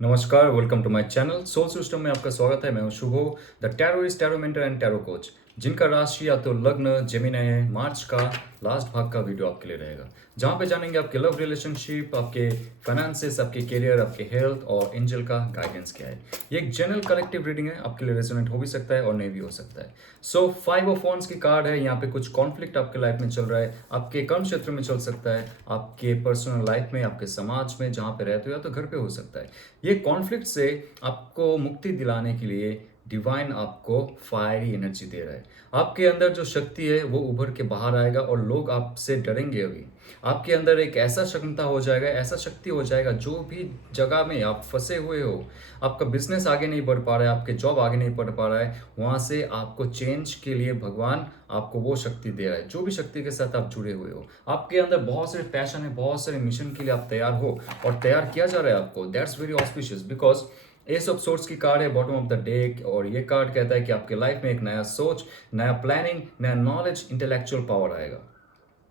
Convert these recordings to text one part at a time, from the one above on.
नमस्कार, welcome to my channel soul system में आपका स्वागत है। मैं हूं Shubho, the tarotist, tarot mentor and tarot coach, जिनका राशि या तो लग्न जेमिनी है। मार्च का लास्ट भाग का वीडियो आपके लिए रहेगा, जहां पे जानेंगे आपके लव रिलेशनशिप, आपके फाइनेंसेस, आपके करियर, आपके हेल्थ और एंजल का गाइडेंस क्या है। ये एक जनरल कलेक्टिव रीडिंग है, आपके लिए रेजोनेट हो भी सकता है और नहीं भी हो सकता है। सो 5 ऑफ वांड्स की कार्ड है। यहाँ पे कुछ कॉन्फ्लिक्ट आपके लाइफ में चल रहा है, आपके कर्म क्षेत्र में चल सकता है, आपके पर्सनल लाइफ में, आपके समाज में जहाँ पे रहते हो, या तो घर पे हो सकता है। ये कॉन्फ्लिक्ट से आपको मुक्ति दिलाने के लिए डिवाइन आपको फायरी एनर्जी दे रहा है। आपके अंदर जो शक्ति है वो उभर के बाहर आएगा और लोग आपसे डरेंगे। अभी आपके अंदर एक ऐसा क्षमता हो जाएगा, ऐसा शक्ति हो जाएगा, जो भी जगह में आप फंसे हुए हो, आपका बिजनेस आगे नहीं बढ़ पा रहा है, आपके जॉब आगे नहीं बढ़ पा रहा है, वहां से आपको चेंज के लिए भगवान आपको वो शक्ति दे रहा है। जो भी शक्ति के साथ आप जुड़े हुए हो, आपके अंदर बहुत सारे पैशन है, बहुत सारे मिशन के लिए आप तैयार हो और तैयार किया जा रहा है आपको। That's very auspicious because S of sorts की कार्ड है बॉटम ऑफ द डेक, और ये कार्ड कहता है कि आपके लाइफ में एक नया सोच, नया प्लानिंग, नया नॉलेज, इंटेलेक्चुअल पावर आएगा।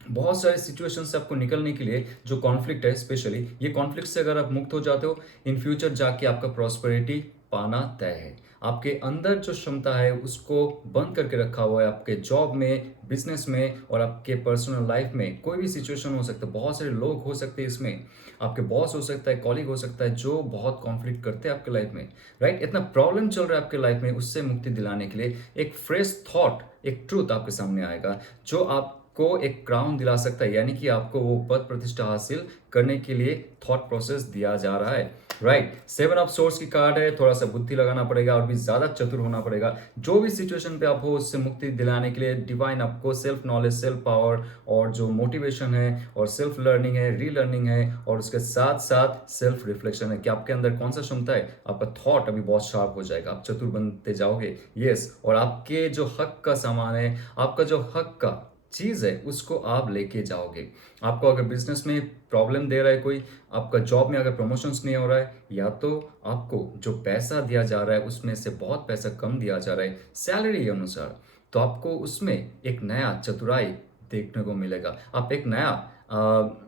बहुत सारे सिचुएशन से आपको निकलने के लिए जो कॉन्फ्लिक्ट है, स्पेशली ये कॉन्फ्लिक्ट से अगर आप मुक्त हो जाते हो, इन फ्यूचर जाके आपका प्रॉस्पेरिटी पाना तय है। आपके अंदर जो क्षमता है उसको बंद करके रखा हुआ है, आपके जॉब में, बिजनेस में और आपके पर्सनल लाइफ में। कोई भी सिचुएशन हो सकता है, बहुत सारे लोग हो सकते हैं इसमें, आपके बॉस हो सकता है, कॉलीग हो सकता है, जो बहुत कॉन्फ्लिक्ट करते हैं आपके लाइफ में, राइट। इतना प्रॉब्लम चल रहा है आपके लाइफ में, उससे मुक्ति दिलाने के लिए एक फ्रेश थॉट, एक ट्रूथ आपके सामने आएगा, जो आप को एक क्राउन दिला सकता है, यानी कि आपको वो पद प्रतिष्ठा हासिल करने के लिए थॉट प्रोसेस दिया जा रहा है, राइट। 7 ऑफ सोर्स की कार्ड है। थोड़ा सा बुद्धि लगाना पड़ेगा और भी ज्यादा चतुर होना पड़ेगा। जो भी सिचुएशन पे आप हो, उससे मुक्ति दिलाने के लिए डिवाइन आपको सेल्फ नॉलेज, सेल्फ पावर और जो मोटिवेशन है और सेल्फ लर्निंग है, रीलर्निंग है, और उसके साथ साथ सेल्फ रिफ्लेक्शन है कि आपके अंदर कौन सा क्षमता है। आपका थॉट अभी बहुत शार्प हो जाएगा, आप चतुर बनते जाओगे, यस। और आपके जो हक का सामान है, आपका जो हक का चीज है, उसको आप लेके जाओगे। आपको अगर बिजनेस में प्रॉब्लम दे रहा है कोई, आपका जॉब में अगर प्रमोशंस नहीं हो रहा है, या तो आपको जो पैसा दिया जा रहा है उसमें से बहुत पैसा कम दिया जा रहा है सैलरी के अनुसार, तो आपको उसमें एक नया चतुराई देखने को मिलेगा। आप एक नया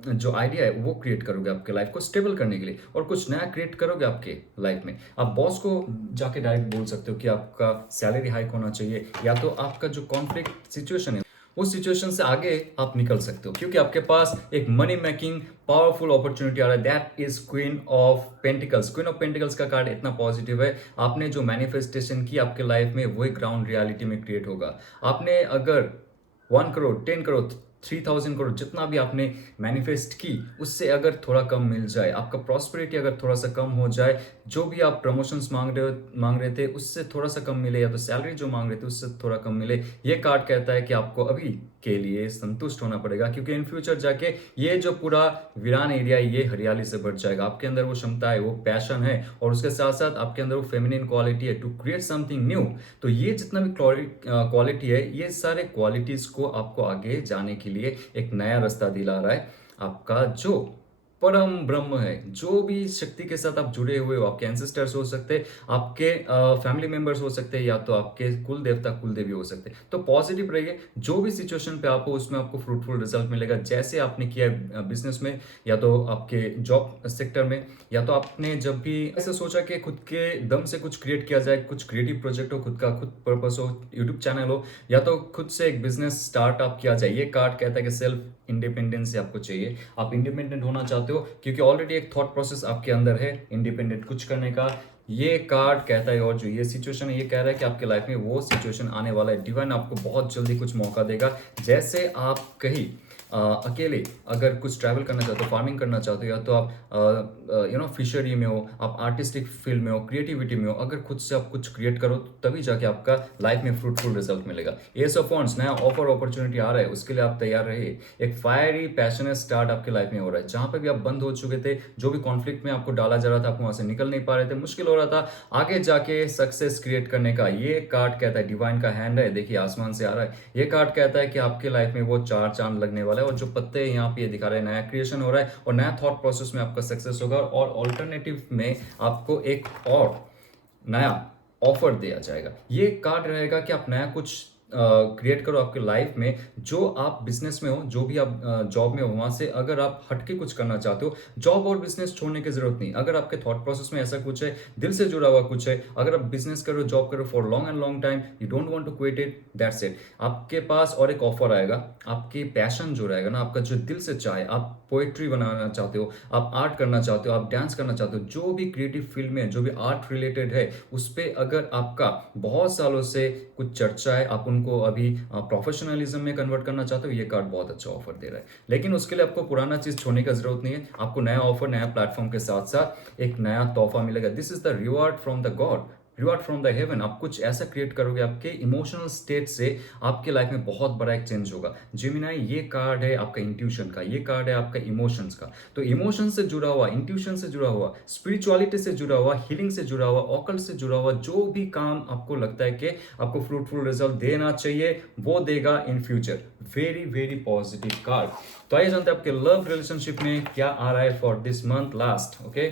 जो आइडिया है वो क्रिएट करोगे आपके लाइफ को स्टेबल करने के लिए, और कुछ नया क्रिएट करोगे आपके लाइफ में। आप बॉस को जाके डायरेक्ट बोल सकते हो कि आपका सैलरी हाइक होना चाहिए, या तो आपका जो कॉन्फ्लिक्ट सिचुएशन है उस सिचुएशन से आगे आप निकल सकते हो, क्योंकि आपके पास एक मनी मेकिंग पावरफुल अपॉर्चुनिटी आ रहा है। That is queen of pentacles. Queen of pentacles का कार्ड इतना पॉजिटिव है, आपने जो मैनिफेस्टेशन की आपके लाइफ में वही ग्राउंड रियलिटी में क्रिएट होगा। आपने अगर 1 करोड़, 10 करोड़, 3000 करोड़, जितना भी आपने मैनिफेस्ट की, उससे अगर थोड़ा कम मिल जाए, आपका प्रॉस्पेरिटी अगर थोड़ा सा कम हो जाए, जो भी आप प्रमोशंस मांग रहे थे उससे थोड़ा सा कम मिले, या तो सैलरी जो मांग रहे थे उससे थोड़ा कम मिले, ये कार्ड कहता है कि आपको अभी के लिए संतुष्ट होना पड़ेगा, क्योंकि इन फ्यूचर जाके ये जो पूरा वीरान एरिया है ये हरियाली से भर जाएगा। आपके अंदर वो क्षमता है, वो पैशन है, और उसके साथ साथ आपके अंदर वो फेमिनिन क्वालिटी है टू क्रिएट समथिंग न्यू। तो ये जितना भी क्वालिटी है, ये सारे क्वालिटीज को आपको आगे जाने के लिए एक नया रास्ता दिला रहा है। आपका जो परम ब्रह्म है, जो भी शक्ति के साथ आप जुड़े हुए हो, आपके एंसेस्टर्स हो सकते हैं, आपके फैमिली मेंबर्स हो सकते हैं, या तो आपके कुल देवता कुल देवी हो सकते हैं। तो पॉजिटिव रहिए, जो भी सिचुएशन पे आप हो उसमें आपको फ्रूटफुल रिजल्ट मिलेगा, जैसे आपने किया है बिजनेस में, या तो आपके जॉब सेक्टर में, या तो आपने जब भी ऐसा सोचा कि खुद के दम से कुछ क्रिएट किया जाए, कुछ क्रिएटिव प्रोजेक्ट हो, खुद का खुद पर्पस हो, यूट्यूब चैनल हो, या तो खुद से एक बिजनेस स्टार्टअप किया जाए। ये कार्ड कहता है कि सेल्फ इंडिपेंडेंस आपको चाहिए, आप इंडिपेंडेंट होना चाहते हो, क्योंकि ऑलरेडी एक थॉट प्रोसेस आपके अंदर है इंडिपेंडेंट कुछ करने का। ये कार्ड कहता है, और जो ये सिचुएशन है ये कह रहा है कि आपके लाइफ में वो सिचुएशन आने वाला है। डिवाइन आपको बहुत जल्दी कुछ मौका देगा। जैसे आप कहीं अकेले अगर कुछ ट्रैवल करना चाहते हो, फार्मिंग करना चाहते हो, या तो आप फिशरी में हो, आप आर्टिस्टिक फील्ड में हो, क्रिएटिविटी में हो, अगर खुद से आप कुछ क्रिएट करो तो तभी जाके आपका लाइफ में फ्रूटफुल रिजल्ट मिलेगा। एस ऑफ वांड्स, नया ऑफर अपॉर्चुनिटी आ रहा है, उसके लिए आप तैयार रहिए। एक फायरी पैशनेट स्टार्ट आपके लाइफ में हो रहा है। जहां पे भी आप बंद हो चुके थे, जो भी कॉन्फ्लिक्ट में आपको डाला जा रहा था, आप वहां से निकल नहीं पा रहे थे, मुश्किल हो रहा था आगे जाके सक्सेस क्रिएट करने का, ये कार्ड कहता है, डिवाइन का हैंड है, देखिए आसमान से आ रहा है। ये कार्ड कहता है कि आपके लाइफ में वो 4 चांद लगने वाला है, और जो पत्ते यहाँ पे ये दिखा रहे हैं, नया क्रिएशन हो रहा है, और नया थॉट प्रोसेस में आपका सक्सेस होगा, और ऑल्टरनेटिव में आपको एक और नया ऑफर दिया जाएगा। ये कार्ड रहेगा कि आप नया कुछ क्रिएट करो आपके लाइफ में। जो आप बिजनेस में हो, जो भी आप जॉब में हो, वहां से अगर आप हटके कुछ करना चाहते हो, जॉब और बिजनेस छोड़ने की जरूरत नहीं। अगर आपके थॉट प्रोसेस में ऐसा कुछ है, दिल से जुड़ा हुआ कुछ है, अगर आप बिजनेस करो, जॉब करो for long and long time, you don't want to quit it, that's it. आपके पास और एक ऑफर आएगा, आपके पैशन जो रहेगा ना, आपका जो दिल से चाहे, आप पोएट्री बनाना चाहते हो, आप आर्ट करना चाहते हो, आप डांस करना चाहते हो, जो भी क्रिएटिव फील्ड में, जो भी आर्ट रिलेटेड है, उस पर अगर आपका बहुत सालों से कुछ चर्चा है, आप उनको अभी प्रोफेशनलिज्म में कन्वर्ट करना चाहते हो, ये कार्ड बहुत अच्छा ऑफर दे रहा है। लेकिन उसके लिए आपको पुराना चीज छोड़ने का जरूरत नहीं है। आपको नया ऑफर, नया प्लेटफॉर्म के साथ साथ एक नया तोहफा मिलेगा। This is the reward from the God, reward from the haven. आप कुछ ऐसा क्रिएट करोगे, आपके इमोशनल स्टेट से आपके लाइफ में बहुत बड़ा एक चेंज होगा। जेमिनाई, ये कार्ड है आपका इंट्यूशन का, ये कार्ड है आपका इमोशंस का। तो इमोशन से जुड़ा हुआ, इंट्यूशन से जुड़ा हुआ, स्पिरिचुअलिटी से जुड़ा हुआ, हीलिंग से जुड़ा हुआ, ऑकल्ट से जुड़ा हुआ, जो भी काम आपको लगता है कि आपको फ्रूटफुल रिजल्ट देना चाहिए, वो देगा in future. Very very positive card. तो आइए जानते हैं आपके लव रिलेशनशिप में क्या आ रहा है for this month last. Okay,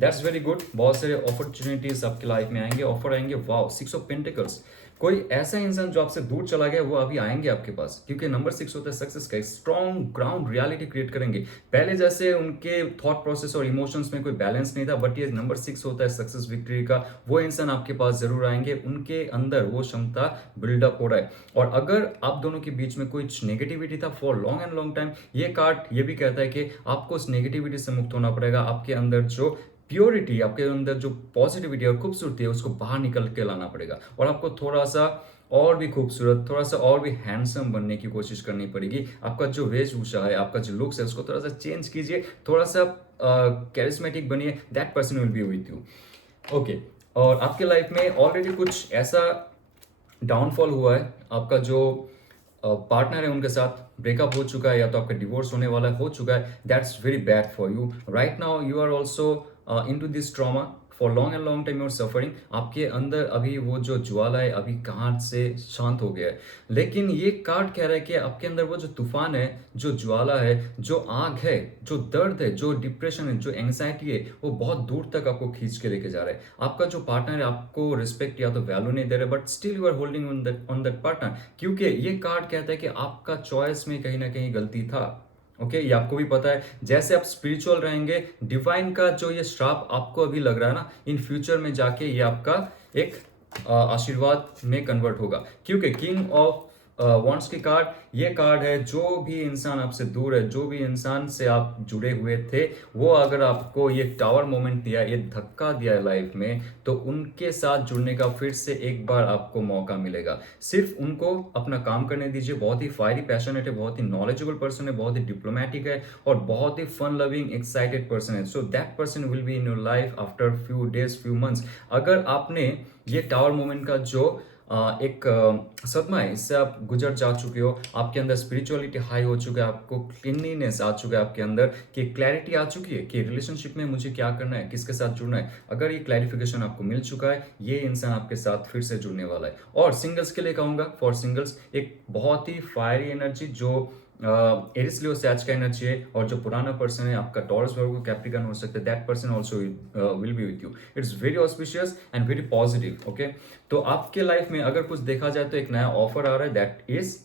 that's very good. बहुत सारे अपॉर्चुनिटीज आपके लाइफ में आएंगे, ऑफर आएंगे। Wow, 6 of pentacles. कोई ऐसा इंसान जो आपसे दूर चला गया, वो अभी आएंगे आपके पास, क्योंकि नंबर 6 होता है सक्सेस का। स्ट्रॉन्ग ग्राउंड रियलिटी क्रिएट करेंगे। पहले जैसे उनके थॉट प्रोसेस और इमोशंस में कोई बैलेंस नहीं था, बट ये नंबर 6 होता है सक्सेस विक्ट्री का। वो इंसान आपके पास जरूर आएंगे, उनके अंदर वो क्षमता बिल्डअप हो रहा है। और अगर आप दोनों के बीच में कुछ नेगेटिविटी था for long and long time, ये कार्ड ये भी कहता है कि आपको उस नेगेटिविटी से मुक्त होना पड़ेगा। आपके अंदर जो प्योरिटी, आपके अंदर जो पॉजिटिविटी और खूबसूरती है, उसको बाहर निकल के लाना पड़ेगा। और आपको थोड़ा सा और भी खूबसूरत, थोड़ा सा और भी हैंडसम बनने की कोशिश करनी पड़ेगी। आपका जो वेशभूषा है, आपका जो लुक्स है, उसको थोड़ा सा चेंज कीजिए, थोड़ा सा कैरिस्मेटिक बनिए। That person will be with you. Okay, और आपके लाइफ में ऑलरेडी कुछ ऐसा डाउनफॉल हुआ है, आपका जो पार्टनर है उनके साथ ब्रेकअप हो चुका है, या तो आपका डिवोर्स होने वाला हो चुका है। That's very bad for you right now. You are also into this trauma for long and long time, you are suffering. आपके अंदर अभी वो जो ज्वाला है, अभी कहाँ से शांत हो गया है। लेकिन ये कार्ड कह रहा है कि आपके अंदर वो जो तूफान है, जो ज्वाला है, जो आग है, जो दर्द है, जो डिप्रेशन है, जो एंग्जाइटी है, वो बहुत दूर तक आपको खींच के लेके जा रहा है। आपका जो पार्टनर है आपको रिस्पेक्ट या तो वैल्यू नहीं दे रहा, but still you are holding on that partner, क्योंकि ये कार्ड कहता है कि आपका चॉइस में कहीं ना कहीं गलती था। ओके, ये आपको भी पता है। जैसे आप स्पिरिचुअल रहेंगे, डिवाइन का जो ये श्राप आपको अभी लग रहा है ना, इन फ्यूचर में जाके ये आपका एक आशीर्वाद में कन्वर्ट होगा। क्योंकि किंग ऑफ वॉन्ड्स की कार्ड, ये कार्ड है जो भी इंसान आपसे दूर है, जो भी इंसान से आप जुड़े हुए थे, वो अगर आपको ये टावर मोमेंट दिया, ये धक्का दिया है लाइफ में, तो उनके साथ जुड़ने का फिर से एक बार आपको मौका मिलेगा। सिर्फ उनको अपना काम करने दीजिए। बहुत ही फायरी पैशनेट है, बहुत ही नॉलेजेबल पर्सन है, बहुत ही डिप्लोमेटिक है, और बहुत ही फन लविंग एक्साइटेड पर्सन है। So that person will be in your life after few days, few months. अगर आपने ये टावर मोमेंट का जो एक सदमा है, इससे आप गुजर जा चुके हो, आपके अंदर स्पिरिचुअलिटी हाई हो चुका है, आपको क्लीनलीनेस आ चुका है आपके अंदर, कि क्लैरिटी आ चुकी है कि रिलेशनशिप में मुझे क्या करना है, किसके साथ जुड़ना है। अगर ये क्लैरिफिकेशन आपको मिल चुका है, ये इंसान आपके साथ फिर से जुड़ने वाला है। और सिंगल्स के लिए कहूंगा, फॉर सिंगल्स एक बहुत ही फायरी एनर्जी जो एरिस लियो सैच का एनर्जी है, और जो पुराना पर्सन है आपका टॉरस वर्गो कैप्रिकॉर्न हो सकता है, that person also will be with you. It's very auspicious and very positive. Okay, तो आपके लाइफ में अगर कुछ देखा जाए तो एक नया ऑफर आ रहा है, that is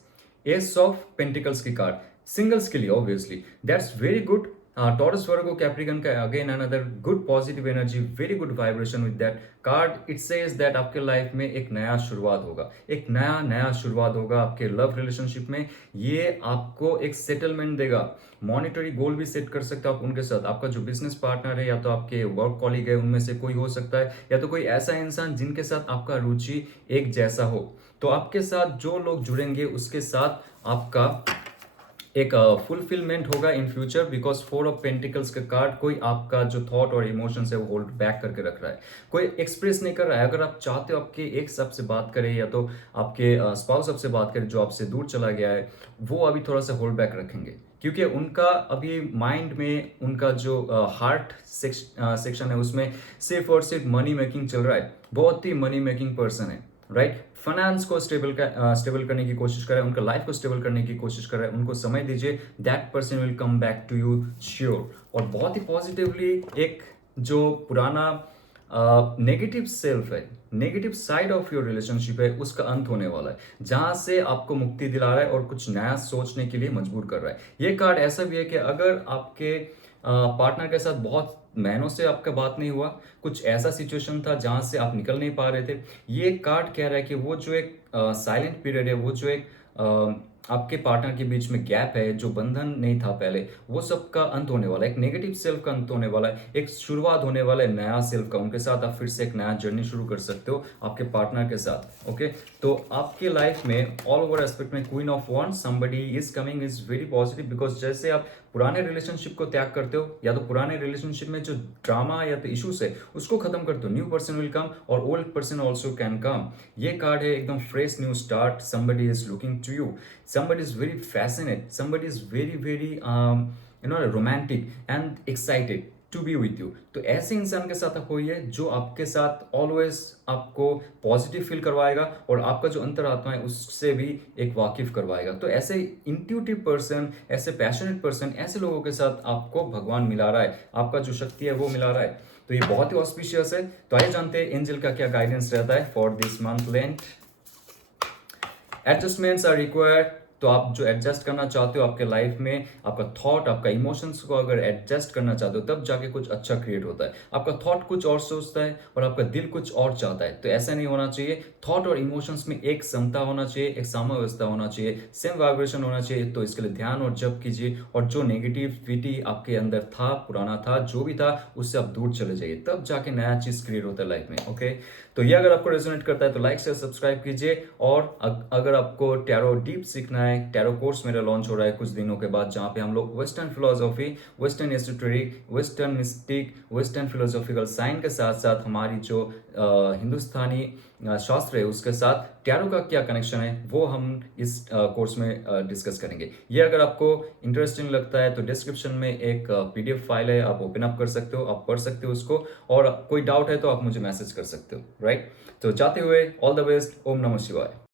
ace of pentacles की कार्ड, सिंगल्स के लिए obviously. That's very good. Taurus Virgo Capricorn का again another good positive energy, very good vibration with that card. It says that आपके लाइफ में एक नया शुरुआत होगा, एक नया शुरुआत होगा आपके लव रिलेशनशिप में। ये आपको एक सेटलमेंट देगा। मॉनिटरी गोल भी सेट कर सकते हो आप उनके साथ। आपका जो बिजनेस पार्टनर है, या तो आपके वर्क कॉलीग है, उनमें से कोई हो सकता है, या तो कोई ऐसा इंसान जिनके साथ आपका रुचि एक जैसा हो। तो आपके साथ जो लोग जुड़ेंगे, उसके साथ आपका एक फुलफिलमेंट होगा in future, because 4 of pentacles का कार्ड कोई आपका जो थॉट और इमोशंस है वो होल्ड बैक करके रख रहा है, कोई एक्सप्रेस नहीं कर रहा है। अगर आप चाहते हो आपके एक सबसे बात करे, या तो आपके स्पाउस आपसे बात करे जो आपसे दूर चला गया है, वो अभी थोड़ा सा होल्ड बैक रखेंगे, क्योंकि उनका अभी माइंड में उनका जो हार्ट सेक्शन है, उसमें सिर्फ और सिर्फ मनी मेकिंग चल रहा है। बहुत ही मनी मेकिंग पर्सन है, राइट। फाइनेंस को स्टेबल करने की कोशिश कर रहे हैं, उनका लाइफ को स्टेबल करने की कोशिश कर रहे हैं। उनको समय दीजिए, that person will come back to you sure. और बहुत ही पॉजिटिवली एक जो पुराना नेगेटिव सेल्फ है, negative side of your relationship है, उसका अंत होने वाला है, जहां से आपको मुक्ति दिला रहा है और कुछ नया सोचने के लिए मजबूर कर रहा है। ये कार्ड ऐसा भी है कि अगर आपके पार्टनर के साथ बहुत महीनों से आपका बात नहीं हुआ, कुछ ऐसा सिचुएशन था जहां से आप निकल नहीं पा रहे थे, ये कार्ड कह रहा है कि वो जो एक साइलेंट पीरियड है, वो जो एक आपके पार्टनर के बीच में गैप है, जो बंधन नहीं था पहले, वो सब का अंत होने वाला है। एक नेगेटिव सेल्फ का अंत होने वाला है, एक शुरुआत होने वाला है नया सेल्फ का। उनके साथ आप फिर से एक नया जर्नी शुरू कर सकते हो आपके पार्टनर के साथ। ओके, तो आपके लाइफ में ऑल ओवर एस्पेक्ट में queen of wands, somebody is coming, is very positive, because जैसे आप पुराने रिलेशनशिप को त्याग करते हो, या तो पुराने रिलेशनशिप में जो ड्रामा या तो इश्यूज है उसको खत्म करते हो, न्यू पर्सन विल कम और old person also can come. ये कार्ड है एकदम fresh new start, somebody is looking to you, somebody is very fascinated, somebody is very romantic and excited to be with you. तो ऐसे इंसान के साथ आप होइए जो आपके साथ ऑलवेज आपको पॉजिटिव फील करवाएगा और आपका जो अंतरात्मा है उससे भी एक वाकिफ करवाएगा। तो ऐसे इंट्यूटिव पर्सन, ऐसे पैशनेट पर्सन, ऐसे लोगों के साथ आपको भगवान मिला रहा है, आपका जो शक्ति है वो मिला रहा है। तो ये बहुत ही ऑस्पिशियस है। तो आइए जानते हैं एंजल का क्या गाइडेंस रहता है for this month length. Adjustments are required. तो आप जो एडजस्ट करना चाहते हो आपके लाइफ में, आपका थॉट, आपका इमोशंस को अगर एडजस्ट करना चाहते हो तब जाके कुछ अच्छा क्रिएट होता है। आपका थॉट कुछ और सोचता है और आपका दिल कुछ और चाहता है, तो ऐसा नहीं होना चाहिए। थॉट और इमोशंस में एक समता होना चाहिए, एक सामंजस्य होना चाहिए, सेम वाइब्रेशन होना चाहिए। तो इसके लिए ध्यान और जप कीजिए और जो नेगेटिविटी आपके अंदर था, पुराना था, जो भी था, उससे आप दूर चले जाइए, तब जाके नया चीज क्रिएट होता है लाइफ में। ओके, तो ये अगर आपको रेजोनेट करता है तो लाइक शेयर सब्सक्राइब कीजिए। और अगर आपको टैरो डीप सीखना है, टैरो कोर्स मेरा लॉन्च हो रहा है कुछ दिनों के बाद, जहां पे हम लोग western philosophy, western esoteric, western mistake, western philosophical science के साथ साथ हमारी जो हिंदुस्तानी शास्त्र है उसके साथ टैरो का क्या कनेक्शन है वो हम इस कोर्स में डिस्कस करेंगे। ये अगर आपको इंटरेस्टिंग लगता है तो डिस्क्रिप्शन में एक PDF फाइल है, आप ओपन अप कर सकते हो, आप पढ़ सकते हो उसको, और कोई डाउट है तो आप मुझे मैसेज कर सकते हो। राइट, तो जाते हुए ऑल द बेस्ट, ओम नमः शिवाय।